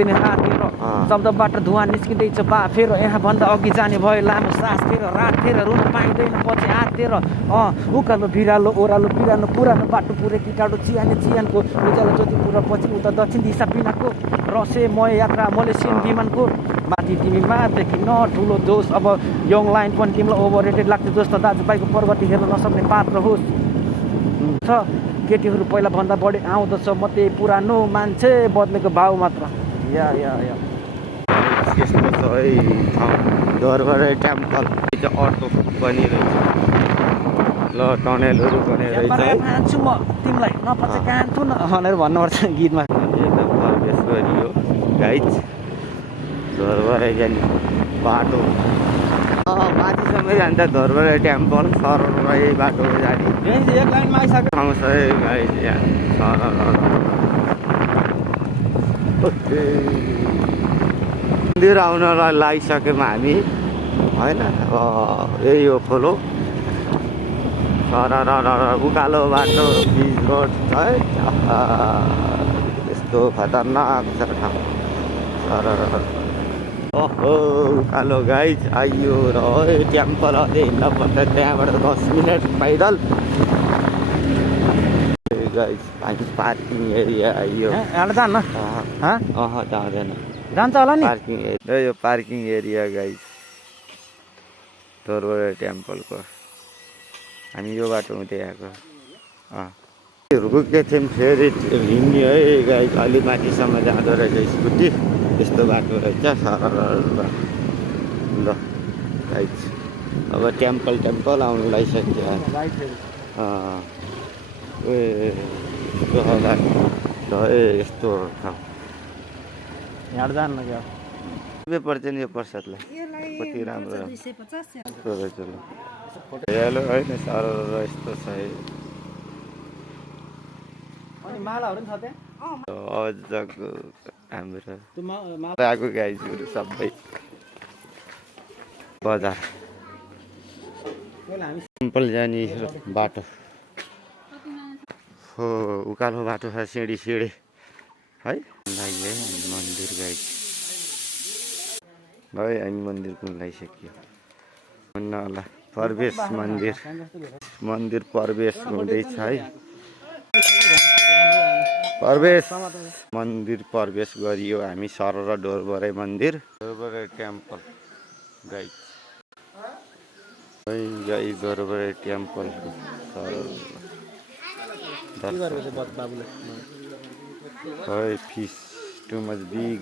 तिमी हातेर शब्दबाट धुवा निस्किँदैछ बाफेर यहाँभन्दा अघि जाने भयो लामो सास फेर रातेर रुन पाइँदैन पछि हातेर उकालो भिरालो ओह्रालो बिरानो पुरानो बाटो पुरै किटाडो चियानको उज्यालो ज्योति पुरा पछि उता दक्षिण दिशा बिनाको रहस्यमय यात्रा मलेसियन विमानको माथि तिमी माथदेखि न ठुलो जोस अब यङ लाइन पनि तिमीलाई ओभर रेटेड लाग्छ जस्तो दाजुभाइको प्रगति हेर्न नसक्ने पात्र होस् छ केटीहरू पहिला भन्दा बढी आउँदछ म त्यही पुरानो मान्छे बदलेको भाउ मात्र या यस्तो छ है दरबारै टेम्पल अटो पनि रहेछ ल टनेलहरू पनि रहेछ है खान्छु म तिमीलाई नपछि कान्छु न भनेर भन्नुपर्छ गीतमा एकदम प्रवेश गरियो गाइज दरबारै जाने बाटो माथिसम्म जान्छ दरबारै टेम्पल सररै बाटो जाने एक लाइनमा आइसक्यो आउँछ है गाइज यहाँ मन्दिर आउनलाई लागिसक्यौँ हामी होइन यही हो खोलो उकालो बाटो बिच रोड है यस्तो खतरनाक छ ठाउँ ओहो उकालो गाइज आइयो र टेम्पल अझै हिँड्नुपर्छ त्यहाँबाट 10 मिनट पैदल गाइज पार्किङ एरिया आइयो जान्न जाँदैन जान्छ होला नि पार्किङ एरिया यो पार्किङ एरिया गाइज दरबार टेम्पलको हामी यो बाटो हुँदै आएको रोकेको थियौँ फेरि हिँड्ने है गाइज अलि माथिसम्म जाँदो रहेछ स्कुटी यस्तो बाटो रहेछ ल गाइज अब टेम्पल आउनु लागिसक्यो यस्तो ठाउँ यहाँ जान्न क्या के पर्छ नि यो प्रसादलाई कति राम्रो रहेछ ल हेलो होइन साह्रो यस्तो छ है मालाहरू पनि छ त्यहाँ अझको हाम्रो आएको गाइजहरू सबै बजार टेम्पल जाने बाटो हो उकालो बाटो छ सिँढी है मन्दिर गाइज है हामी मन्दिर पनि लगाइसक्यो भन्न होला प्रवेश मन्दिर प्रवेश हुँदैछ है मन्दिर प्रवेश गरियो हामी सरर डोरबरै मन्दिर डोरबरै टेम्पल गाइज है गाइज डोरबरै टेम्पल है फिस टु मच बिग